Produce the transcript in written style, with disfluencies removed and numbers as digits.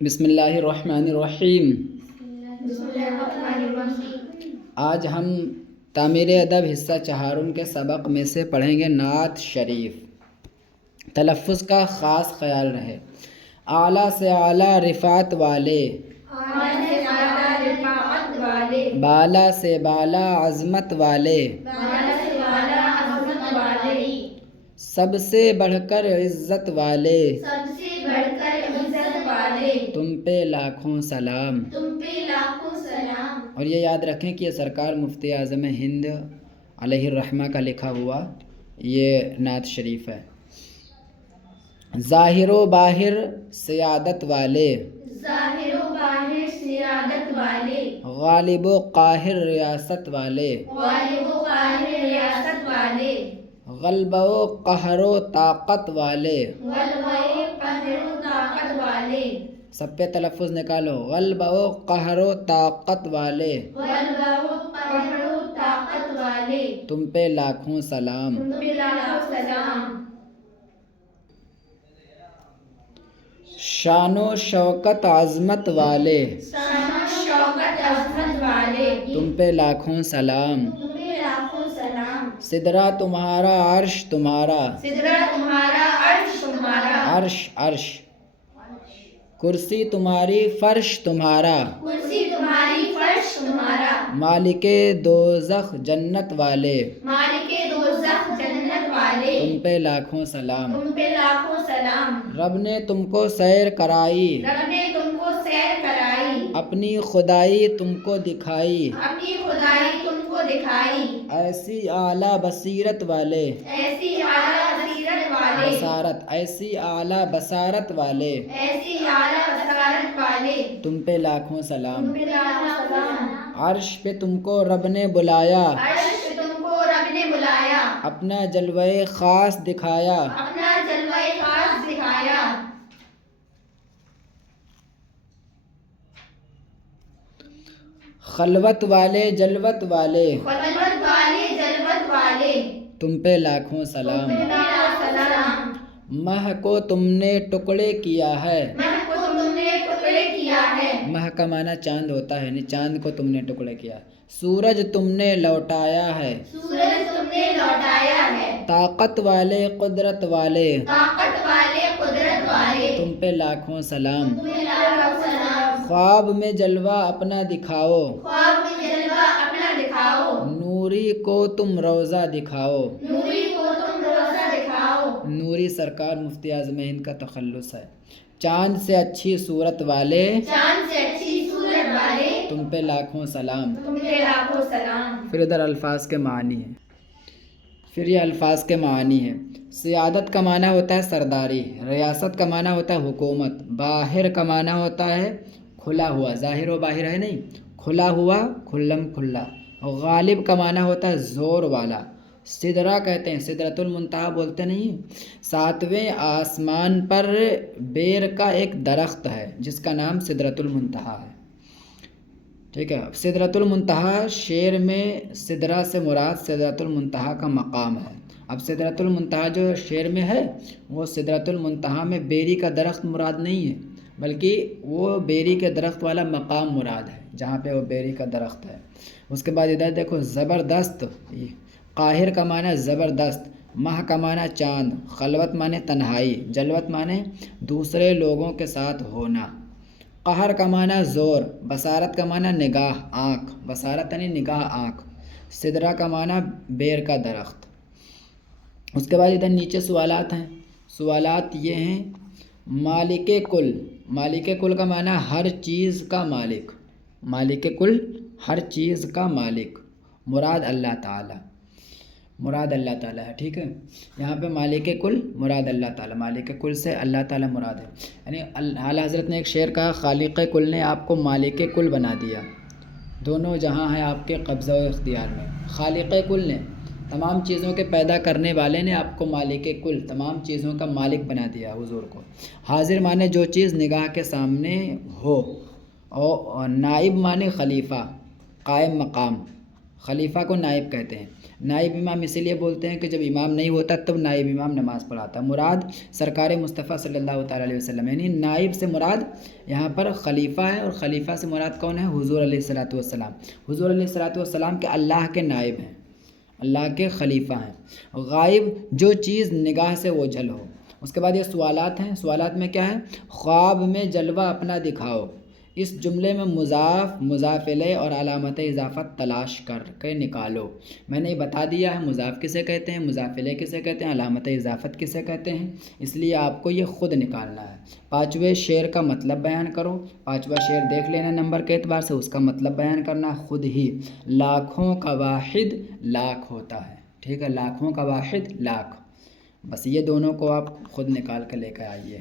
بسم اللہ الرحمن الرحیم۔ بسم اللہ الرحمن الرحیم۔ آج ہم تعمیر ادب حصہ چہارم کے سبق میں سے پڑھیں گے نعت شریف۔ تلفظ کا خاص خیال رہے۔ اعلیٰ سے اعلیٰ رفعت والے، اعلیٰ سے اعلیٰ رفعت والے، بالا سے بالا عظمت والے، بالا سے بالا عظمت والے، سب سے بڑھ کر عزت والے، سب سے بڑھ کر عزت والے، تم پہ لاکھوں سلام۔ تم پہ لاکھوں سلام۔ اور یہ یاد رکھیں کہ یہ سرکار مفتی اعظم ہند علیہ الرحمہ کا لکھا ہوا یہ نعت شریف ہے۔ ظاہر و باہر سیادت والے، ظاہر و باہر سیادت والے، غالب و قاہر ریاست والے، غالب و قاہر ریاست والے، غلبہ و قہر و طاقت والے۔ غلبہ و قہر و طاقت والے، سب پہ تلفظ نکالو، غلبہ و قہر و طاقت والے، غلبہ و قہر و طاقت والے، تم پہ لاکھوں سلام۔ تم پہ لاکھوں سلام۔ شان و شوکت عظمت والے، شان و شوکت عظمت والے، تم پہ لاکھوں سلام۔ تم پہ لاکھوں سلام۔ سدرہ تمہارا عرش تمہارا، سدرہ تمہارا عرش تمہارا، عرش عرش، کرسی تمہاری فرش تمہارا، کرسی تمہاری فرش تمہارا، مالک دوزخ جنت والے، مالک دوزخ جنت والے، تم پہ لاکھوں سلام۔ تم پہ لاکھوں سلام۔ رب نے تم کو سیر کرائی، رب نے تم کو سیر کرائی، اپنی خدائی تم کو دکھائی، اپنی خدائی تم کو دکھائی، ایسی اعلیٰ بصیرت والے، ایسی اعلیٰ بصیرت والے، بصارت، ایسی اعلیٰ بصارت والے، ایسی اعلیٰ بصارت والے، تم پہ لاکھوں سلام۔ تم پہ لاکھوں سلام۔ عرش پہ تم کو رب نے بلایا، عرش پہ تم کو رب نے بلایا، اپنا جلوہ خاص دکھایا، اپنا جلوہ خاص دکھایا، خلوت والے جلوت والے، خلوت والے جلوت والے، تم پہ لاکھوں تم سلام۔ پہ لاکھوں سلام۔ مہ کو تم نے ٹکڑے کیا ہے، مہ کو تم نے ٹکڑے کیا ہے، مہ کا معنی چاند ہوتا ہے، یعنی چاند کو تم نے ٹکڑے کیا۔ سورج تم نے لوٹایا ہے، سورج تم نے لوٹایا ہے، طاقت والے قدرت والے، طاقت والے قدرت والے، تم پہ لاکھوں سلام۔ تم پہ لاکھوں سلام۔ خواب میں جلوہ اپنا دکھاؤ، خواب میں جلوہ اپنا دکھاؤ، نوری کو تم روضہ دکھاؤ۔ نوری کو تم روزہ دکھاؤ، نوری سرکار مفتی اعظم ہند کا تخلص ہے۔ چاند سے اچھی صورت والے، چاند سے اچھی صورت والے، تم پہ لاکھوں سلام۔ تم پہ لاکھوں سلام۔ پھر ادھر الفاظ کے معنی ہیں، پھر یہ الفاظ کے معنی ہیں۔ سیادت کا معنی ہوتا ہے سرداری، ریاست کا معنی ہوتا ہے حکومت، باہر کا معنی ہوتا ہے کھلا ہوا، ظاہر و باہر ہے نہیں، کھلا ہوا، کھلم کھلا۔ غالب کا معنی ہوتا ہے زور والا، سدرہ کہتے ہیں، سدرۃ المنتہا بولتے نہیں، ساتویں آسمان پر بیر کا ایک درخت ہے جس کا نام سدرۃ المنتہا ہے، ٹھیک ہے۔ سدرۃ المنتہا شعر میں سدرہ سے مراد سدرۃ المنتہا کا مقام ہے۔ اب سدرۃ المنتہا جو شعر میں ہے وہ سدرۃ المنتہا میں بیری کا درخت مراد نہیں ہے، بلکہ وہ بیری کے درخت والا مقام مراد ہے جہاں پہ وہ بیری کا درخت ہے۔ اس کے بعد ادھر دیکھو، زبردست، قاہر کا معنی زبردست، مہ کا معنی چاند، خلوت معنی تنہائی، جلوت معنی دوسرے لوگوں کے ساتھ ہونا، قہر کا معنی زور، بصارت کا معنی نگاہ آنکھ، بصارت یعنی نگاہ آنکھ، سدرہ کا معنی بیر کا درخت۔ اس کے بعد ادھر نیچے سوالات ہیں، سوالات یہ ہیں، مالک کل، مالک کل کا معنی ہر چیز کا مالک، مالک کل ہر چیز کا مالک، مراد اللہ تعالیٰ، مراد اللہ تعالیٰ ہے، ٹھیک ہے۔ یہاں پہ مالک کل مراد اللہ تعالیٰ، مالک کل سے اللہ تعالیٰ مراد ہے، یعنی اعلیٰ حضرت نے ایک شعر کہا، خالق کل نے آپ کو مالک کل بنا دیا، دونوں جہاں ہیں آپ کے قبضہ و اختیار میں۔ خالق کل نے، تمام چیزوں کے پیدا کرنے والے نے آپ کو مالک کل، تمام چیزوں کا مالک بنا دیا حضور کو۔ حاضر معنی جو چیز نگاہ کے سامنے ہو، اور نائب معنی خلیفہ، قائم مقام، خلیفہ کو نائب کہتے ہیں۔ نائب امام اسی لیے بولتے ہیں کہ جب امام نہیں ہوتا تب نائب امام نماز پڑھاتا۔ مراد سرکار مصطفیٰ صلی اللہ تعالیٰ علیہ وسلم، یعنی نائب سے مراد یہاں پر خلیفہ ہے، اور خلیفہ سے مراد کون ہے؟ حضور علیہ الصلوۃ والسلام۔ حضور علیہ الصلوۃ والسلام کے اللہ کے نائب ہیں، اللہ کے خلیفہ ہیں۔ غائب جو چیز نگاہ سے اوجھل ہو۔ اس کے بعد یہ سوالات ہیں، سوالات میں کیا ہے؟ خواب میں جلوہ اپنا دکھاؤ، اس جملے میں مضاف، مضاف الیہ اور علامت اضافت تلاش کر کے نکالو۔ میں نے یہ بتا دیا ہے مضاف کسے کہتے ہیں، مضاف الیہ کسے کہتے ہیں، علامت اضافت کسے کہتے ہیں، اس لیے آپ کو یہ خود نکالنا ہے۔ پانچویں شعر کا مطلب بیان کرو۔ پانچواں شعر دیکھ لینا نمبر کے اعتبار سے، اس کا مطلب بیان کرنا خود ہی۔ لاکھوں کا واحد لاکھ ہوتا ہے، ٹھیک ہے، لاکھوں کا واحد لاکھ، بس یہ دونوں کو آپ خود نکال کے لے کے آئیے۔